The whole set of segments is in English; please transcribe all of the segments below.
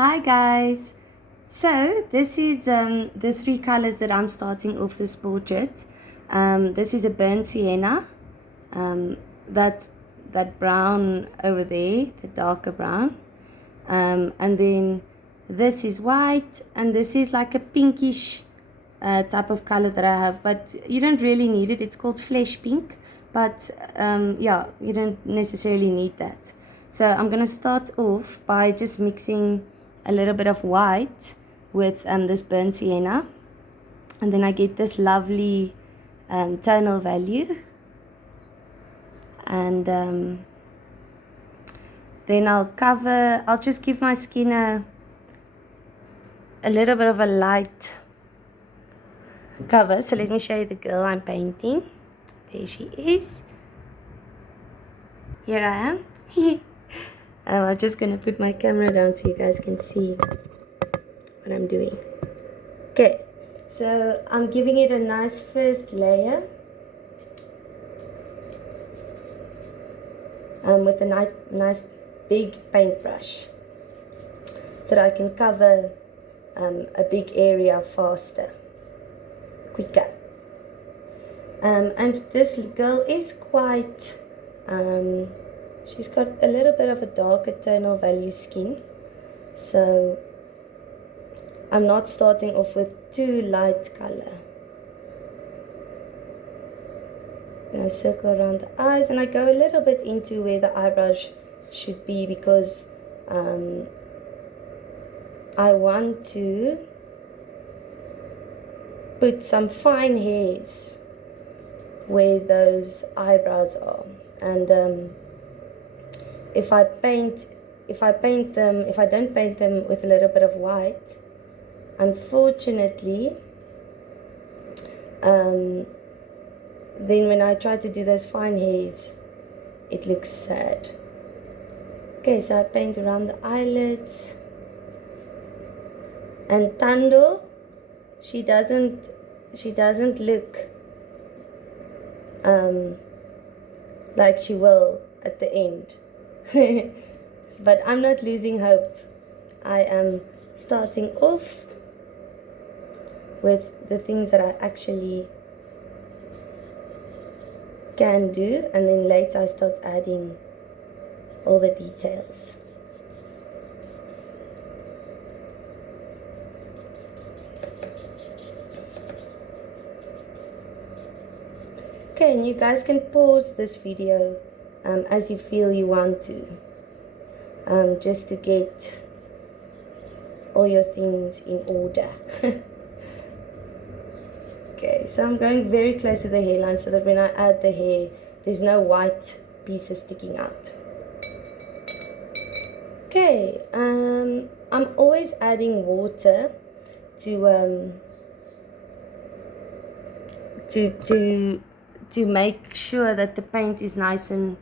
Hi guys! So this is the three colors that I'm starting off this portrait. This is a burnt sienna, um, that brown over there, the darker brown, and then this is white, and this is like a pinkish type of color that I have, but you don't really need it. It's called flesh pink, but yeah, you don't necessarily need that. So I'm gonna start off by just mixing a little bit of white with this burnt sienna, and then I get this lovely tonal value, and then I'll just give my skin a little bit of a light cover. So let me show you the girl I'm painting. There she is. Here I am. I'm just gonna put my camera down so you guys can see what I'm doing. Okay, so I'm giving it a nice first layer with a nice big paintbrush, so that I can cover a big area faster, quicker. And this girl is quite she's got a little bit of a darker tonal value skin, so I'm not starting off with too light color. And I circle around the eyes, and I go a little bit into where the eyebrows should be, because I want to put some fine hairs where those eyebrows are. And if I don't paint them with a little bit of white, unfortunately, then when I try to do those fine hairs, it looks sad. Okay, so I paint around the eyelids. And Tando, she doesn't look like she will at the end. But I'm not losing hope. I am starting off with the things that I actually can do, and then later I start adding all the details. Okay, and you guys can pause this video as you feel you want to, just to get all your things in order. Okay, so I'm going very close to the hairline so that when I add the hair, there's no white pieces sticking out. Okay, I'm always adding water to make sure that the paint is nice and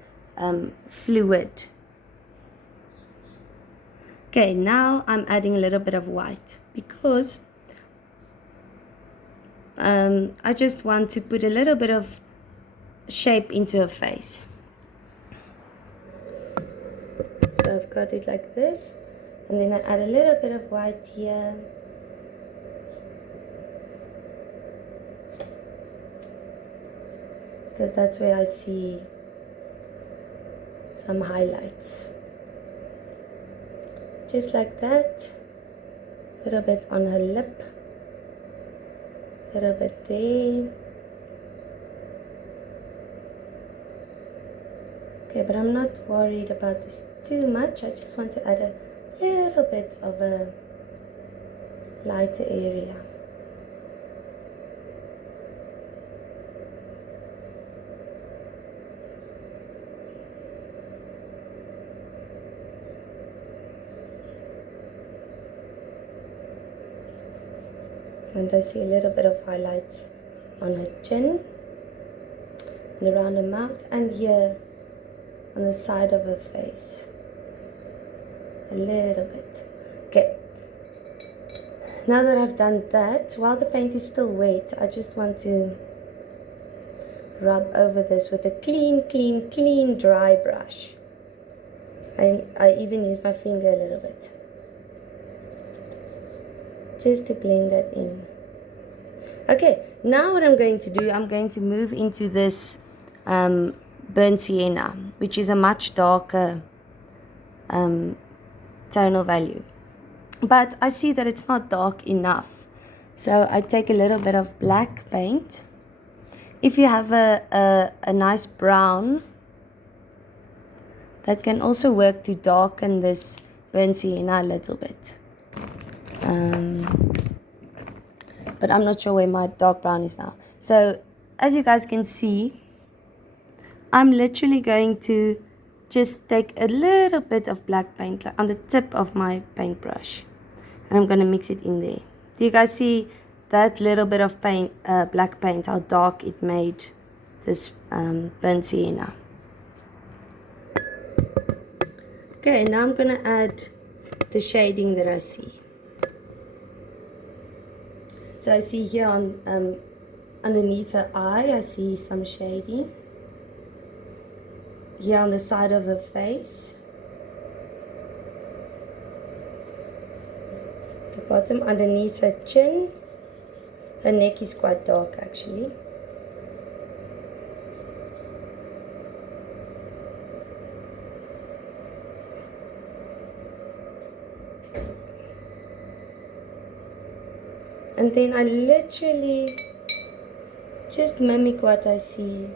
fluid. Okay, now I'm adding a little bit of white because I just want to put a little bit of shape into her face. So I've got it like this, and then I add a little bit of white here. Because that's where I see some highlights. Just like that. A little bit on her lip. A little bit there. Okay, but I'm not worried about this too much. I just want to add a little bit of a lighter area. And I see a little bit of highlights on her chin and around her mouth, and here on the side of her face. A little bit. Okay. Now that I've done that, while the paint is still wet, I just want to rub over this with a clean dry brush. I even use my finger a little bit. just to blend that in. Okay, now what I'm going to do, I'm going to move into this burnt sienna, which is a much darker tonal value. But I see that it's not dark enough. So I take a little bit of black paint. If you have a nice brown, that can also work to darken this burnt sienna a little bit. But I'm not sure where my dark brown is now. So as you guys can see, I'm literally going to just take a little bit of black paint on the tip of my paintbrush, and I'm going to mix it in there. Do you guys see that little bit of paint, black paint, how dark it made this burnt sienna? Okay, now I'm going to add the shading that I see. So I see here on underneath her eye, I see some shading. Here on the side of her face. The bottom underneath her chin. Her neck is quite dark actually. And then I literally just mimic what I see.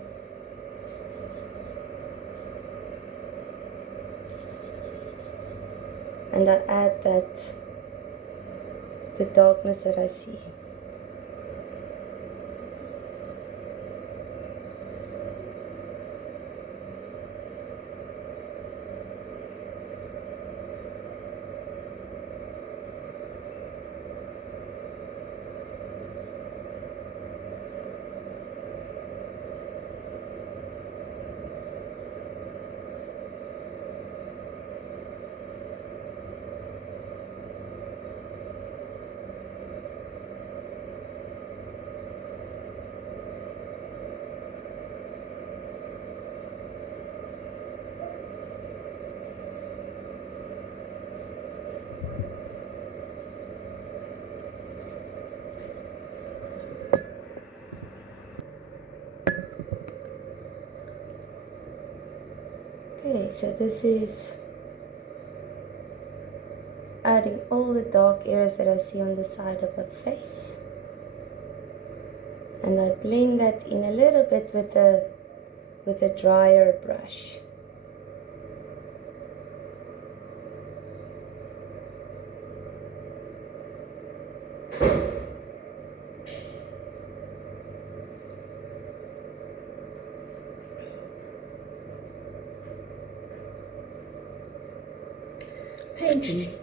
And I add the darkness that I see. Okay, so this is adding all the dark areas that I see on the side of her face. And I blend that in a little bit with a drier brush. Painting.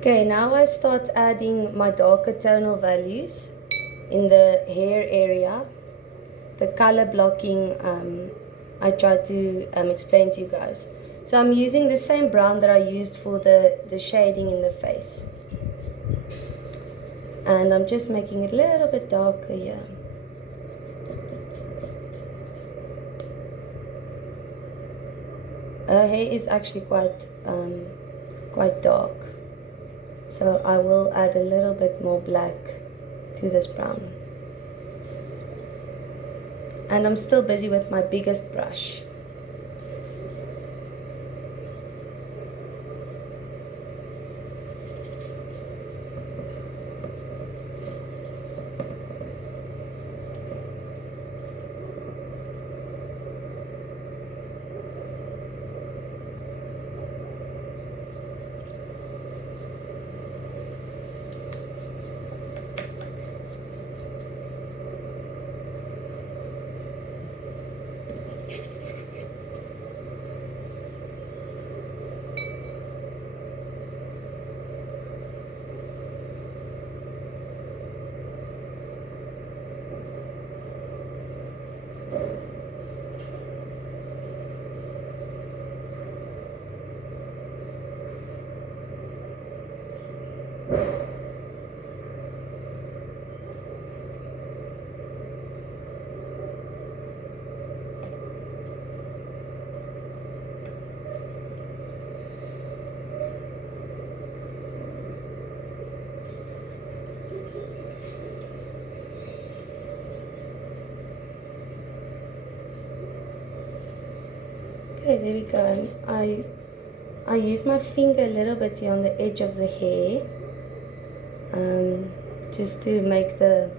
Okay, now I start adding my darker tonal values in the hair area. The color blocking I tried to explain to you guys. So I'm using the same brown that I used for the shading in the face. And I'm just making it a little bit darker here. Her hair is actually quite dark. So I will add a little bit more black to this brown. And I'm still busy with my biggest brush. there we go. I use my finger a little bit here on the edge of the hair, just to make the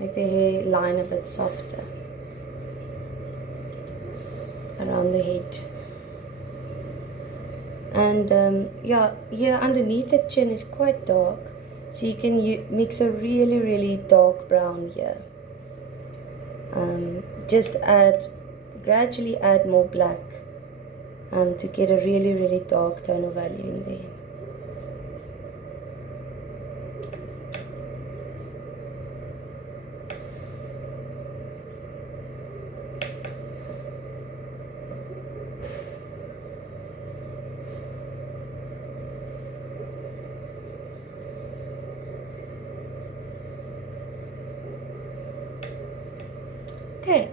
hair line a bit softer around the head. And yeah, here underneath the chin is quite dark, so you can mix a really dark brown here. Just gradually add more black to get a really dark tonal value in there. Okay,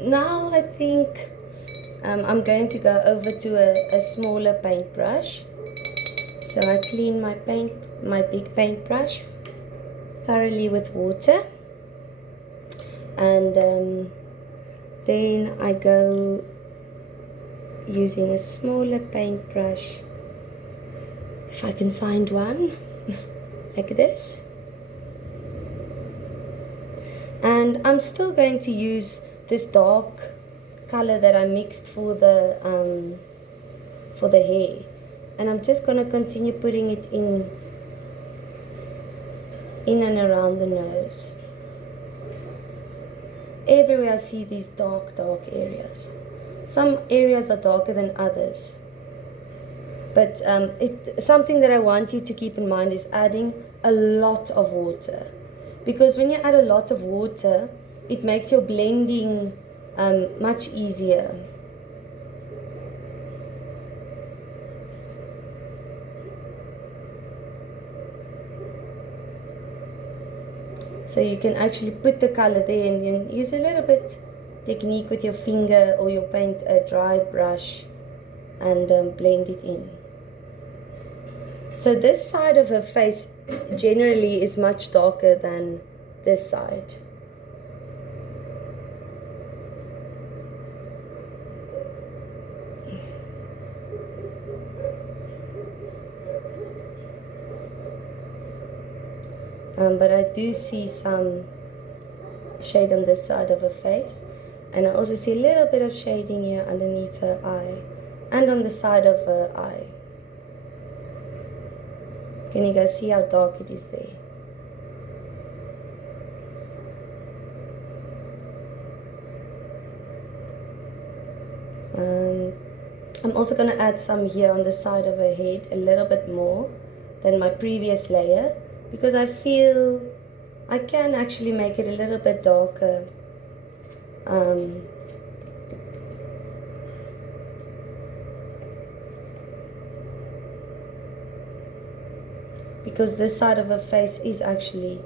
now I think I'm going to go over to a smaller paintbrush. So I clean my big paintbrush thoroughly with water, and then I go using a smaller paintbrush, if I can find one, like this. And I'm still going to use this dark color that I mixed for the hair, and I'm just going to continue putting it in and around the nose. Everywhere I see these dark areas. Some areas are darker than others, but something that I want you to keep in mind is adding a lot of water. Because when you add a lot of water, it makes your blending much easier. So you can actually put the color there and then use a little bit technique with your finger or your dry brush and blend it in. So this side of her face generally is much darker than this side. But I do see some shade on this side of her face, and I also see a little bit of shading here underneath her eye and on the side of her eye. Can you guys see how dark it is there? I'm also going to add some here on the side of her head, a little bit more than my previous layer, because I feel I can actually make it a little bit darker. Because this side of her face is actually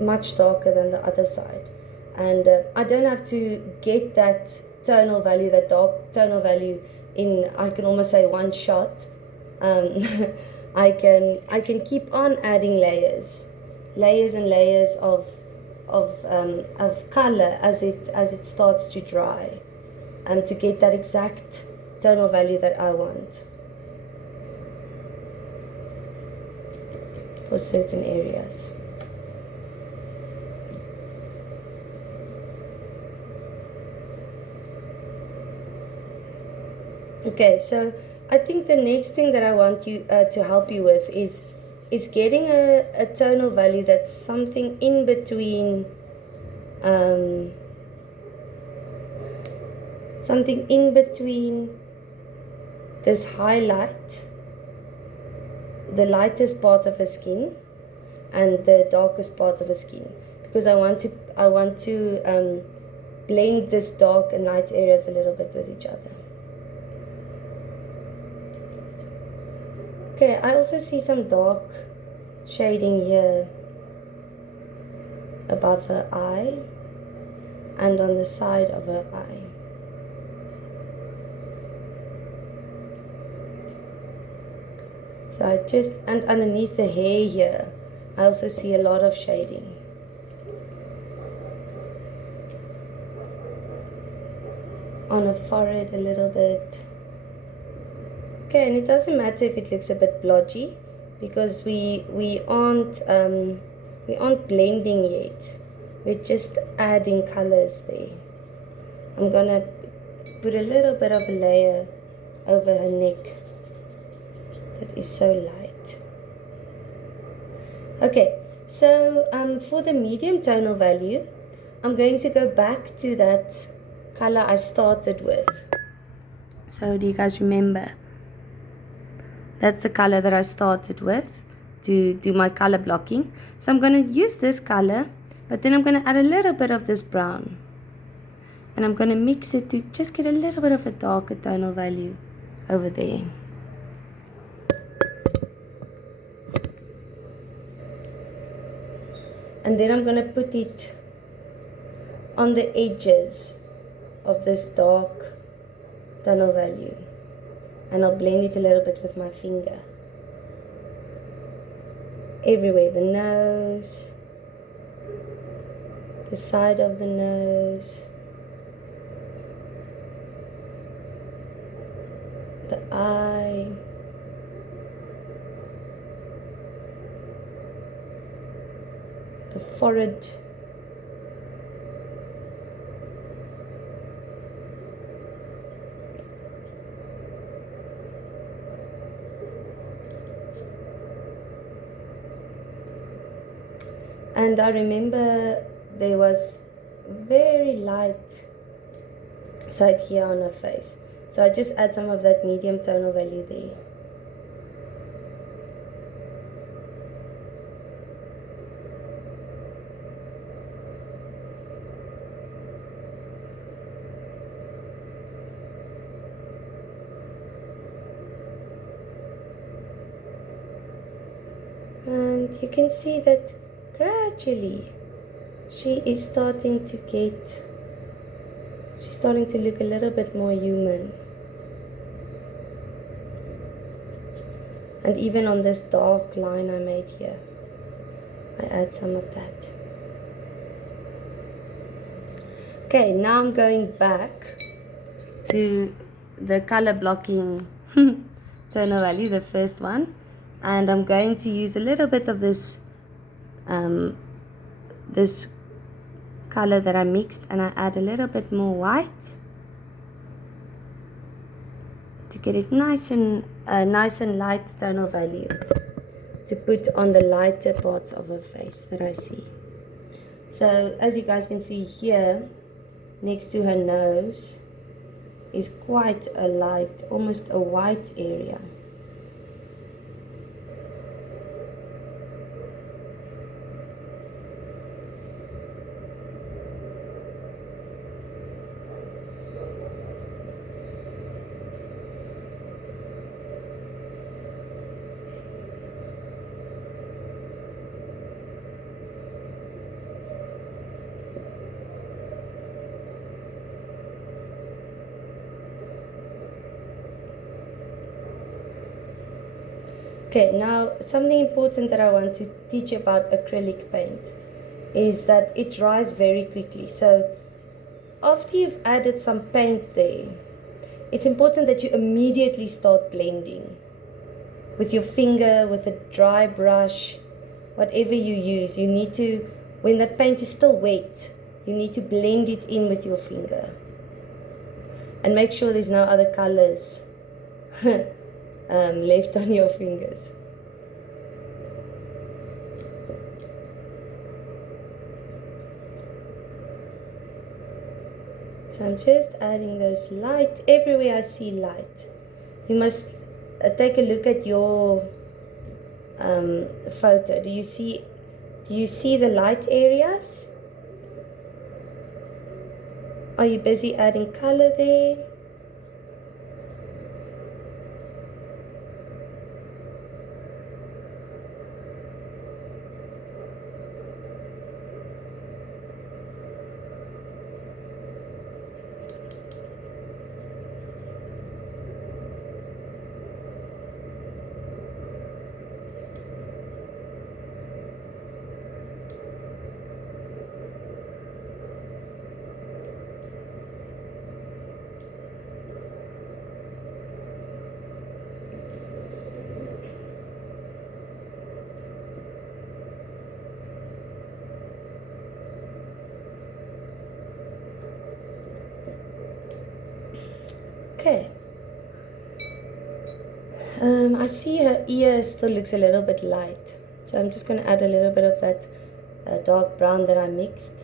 much darker than the other side, and I don't have to get that tonal value, that dark tonal value, in, I can almost say, one shot. I can keep on adding layers and layers of color as it starts to dry, to get that exact tonal value that I want for certain areas. Okay, so I think the next thing that I want you to help you with is getting a tonal value that's something in between, this highlight, the lightest part of her skin, and the darkest part of her skin, because I want to blend this dark and light areas a little bit with each other. Okay, I also see some dark shading here above her eye and on the side of her eye. So and underneath the hair here, I also see a lot of shading. on her forehead a little bit. Okay, and it doesn't matter if it looks a bit blotchy, because we aren't blending yet. We're just adding colors there. I'm gonna put a little bit of a layer over her neck that is so light. Okay, so for the medium tonal value, I'm going to go back to that color I started with. So do you guys remember? That's the color that I started with to do my color blocking. So I'm going to use this color, but then I'm going to add a little bit of this brown. And I'm going to mix it to just get a little bit of a darker tonal value over there. And then I'm going to put it on the edges of this dark tonal value. And I'll blend it a little bit with my finger. Everywhere, the nose, the side of the nose, the eye, the forehead, and I remember there was very light side here on her face, so I just add some of that medium tonal value there. And you can see that gradually she's starting to look a little bit more human. And even on this dark line I made here, I add some of that. Okay, now I'm going back to the color blocking tonal value, the first one. And I'm going to use a little bit of this this color that I mixed, and I add a little bit more white to get it nice and light tonal value to put on the lighter parts of her face that I see. So as you guys can see here, next to her nose is quite a light, almost a white area. Okay, now something important that I want to teach you about acrylic paint is that it dries very quickly. So after you've added some paint there, it's important that you immediately start blending with your finger, with a dry brush, whatever you use. You need to, when that paint is still wet, you need to blend it in with your finger and make sure there's no other colors left on your fingers. So I'm just adding those light everywhere I see light. You must take a look at your photo. Do you see the light areas? Are you busy adding color there? I see her ear still looks a little bit light, so I'm just going to add a little bit of that dark brown that I mixed.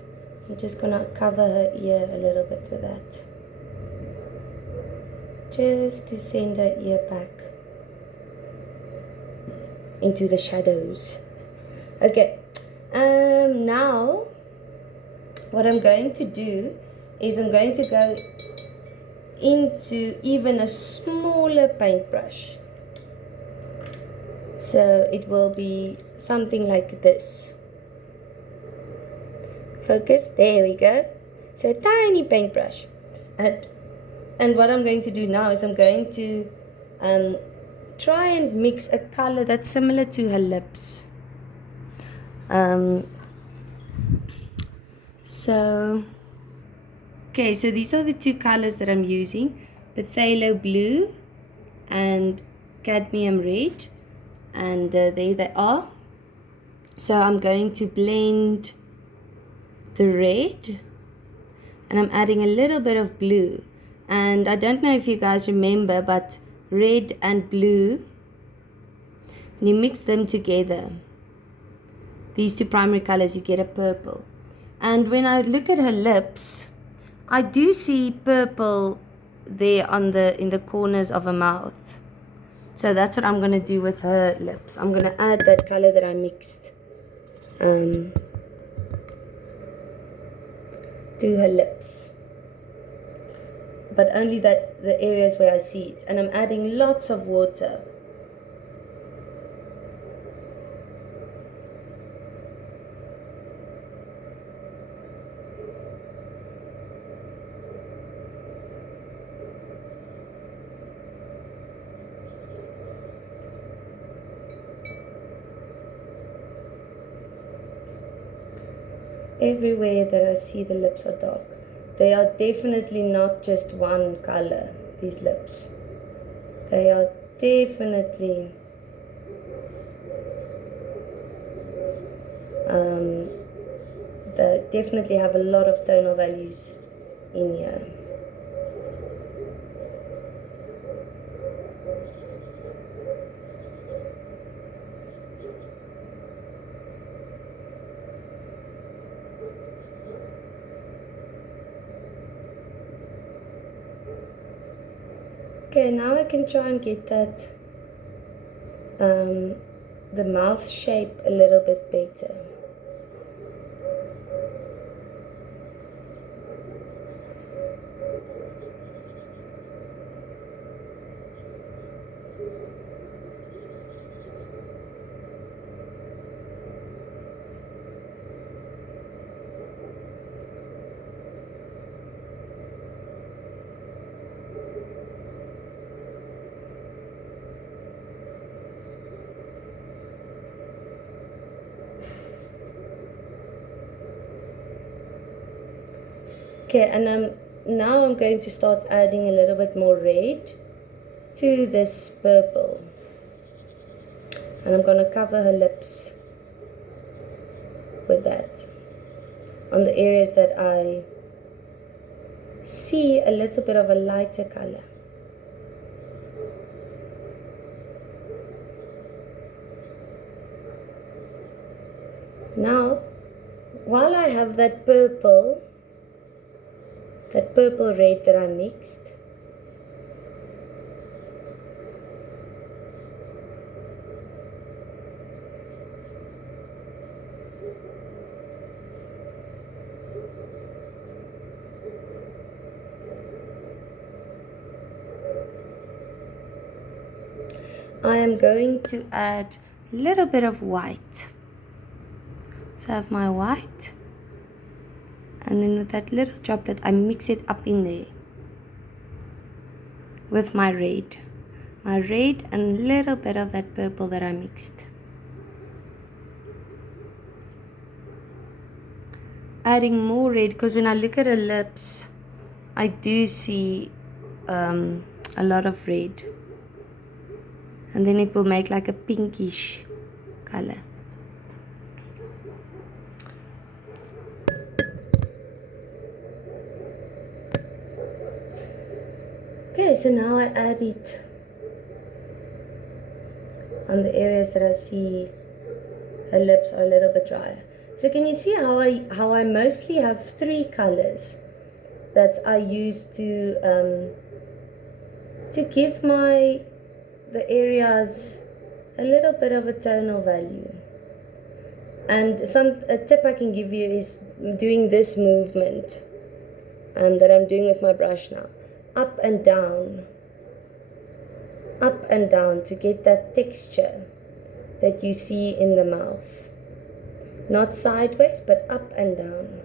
I'm just going to cover her ear a little bit with that, just to send her ear back into the shadows. Okay, now what I'm going to do is I'm going to go into even a smaller paintbrush. So it will be something like this. Focus, there we go. So a tiny paintbrush. And what I'm going to do now is I'm going to try and mix a color that's similar to her lips. Okay, so these are the two colors that I'm using, phthalo blue and cadmium red, and there they are. So I'm going to blend the red, and I'm adding a little bit of blue. And I don't know if you guys remember, but red and blue, when you mix them together, these two primary colors, you get a purple. And when I look at her lips, I do see purple there in the corners of her mouth. So that's what I'm going to do with her lips. I'm going to add that color that I mixed to her lips. But only the areas where I see it. And I'm adding lots of water. Everywhere that I see the lips are dark. They are definitely not just one color, these lips. They are definitely they definitely have a lot of tonal values in here. Okay, now I can try and get that, the mouth shape a little bit better. Okay, and now I'm going to start adding a little bit more red to this purple. And I'm going to cover her lips with that. On the areas that I see a little bit of a lighter color. Now, while I have that purple red that I mixed, I am going to add a little bit of white. So I have my white, and then with that little droplet I mix it up in there with my red and a little bit of that purple that I mixed. Adding more red, because when I look at her lips I do see a lot of red, and then it will make like a pinkish color. Okay, so now I add it on the areas that I see her lips are a little bit drier. So can you see how I mostly have three colors that I use to give the areas a little bit of a tonal value. And a tip I can give you is doing this movement that I'm doing with my brush now. Up and down to get that texture that you see in the mouth. Not sideways, but up and down.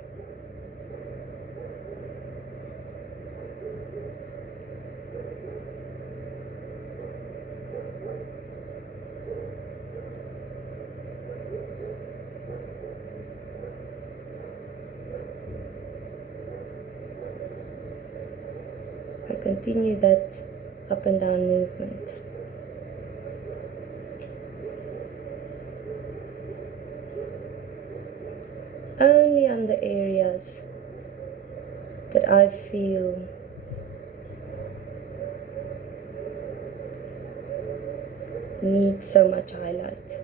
I continue that up and down movement. Only on the areas that I feel need so much highlight.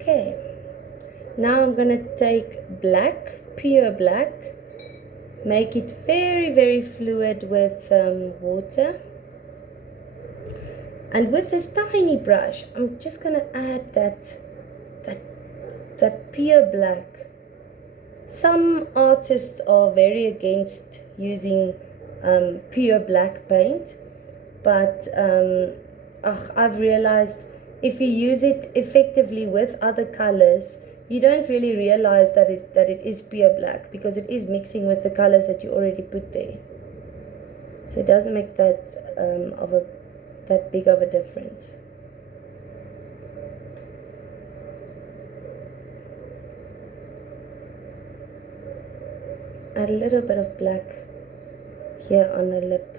Okay, now I'm gonna take black, pure black, make it very, very fluid with water. And with this tiny brush, I'm just gonna add that pure black. Some artists are very against using pure black paint, but I've realized if you use it effectively with other colors, you don't really realize that it is pure black, because it is mixing with the colors that you already put there. So it doesn't make that big of a difference. Add a little bit of black here on the lip.